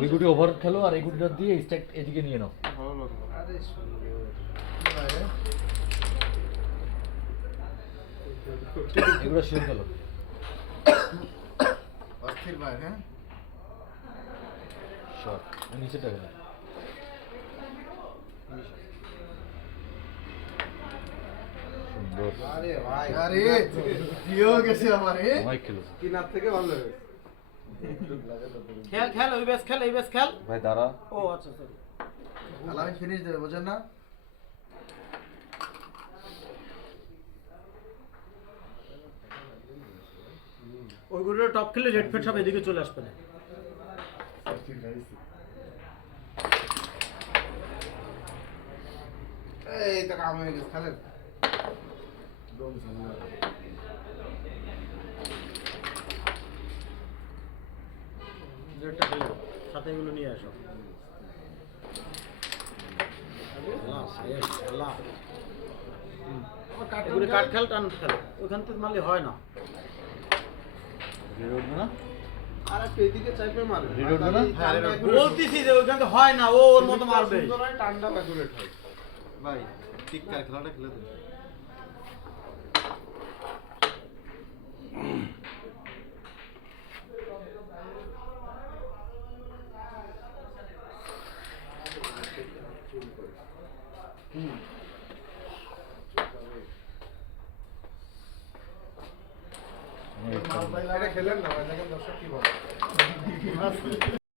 ওই গুটি ওভার খেলো আর এই গুটিটা দিয়ে স্ট্যাক এদিকে নিয়ে নাও। ভালো লাগলো। আরে সুন্দর এগুলো শিওর খেলো। অস্থির ভাই। হ্যাঁ শর্ট নিচেটা গেল। সুন্দর আরে ভাই আরে প্রিয় গেছে আমারে মাইক খেলো কিনার থেকে ভালো হয়েছে। খেল খেল ওই ব্যাস খেল এই ব্যাস খেল। ভাই দাঁড়া। ও আচ্ছা সরি। আলামিন ফিনিশ দেবে বুঝেন না ওই গুলোর টপ খেলে রেড ফেড সব এদিকে চলে আসবে না। এই তো কাম হয়ে গেছে খেলেন রেডটা খেলে সাথে এগুলো নিয়ে আসো। আল্লাহ শেষ আল্লাহ। এগুলো কাট খেল টান খেল ওখান থেকে মারলে হয় না। রেড উঠবে না? আর একটু এদিকে চাইপে মারে। রেড উঠবে না? হ্যাঁ, red উঠবে। বলতেছি যে ওখান থেকে হয় না ও ওর মতো মারবে। সুন্দর হয়, টানটা অ্যাকুরেট হয়। ভাই টিক্কা খেলাটা খেলে দেন। এটা খেলেন না ভাই, দেখেন দর্শক কি বলে।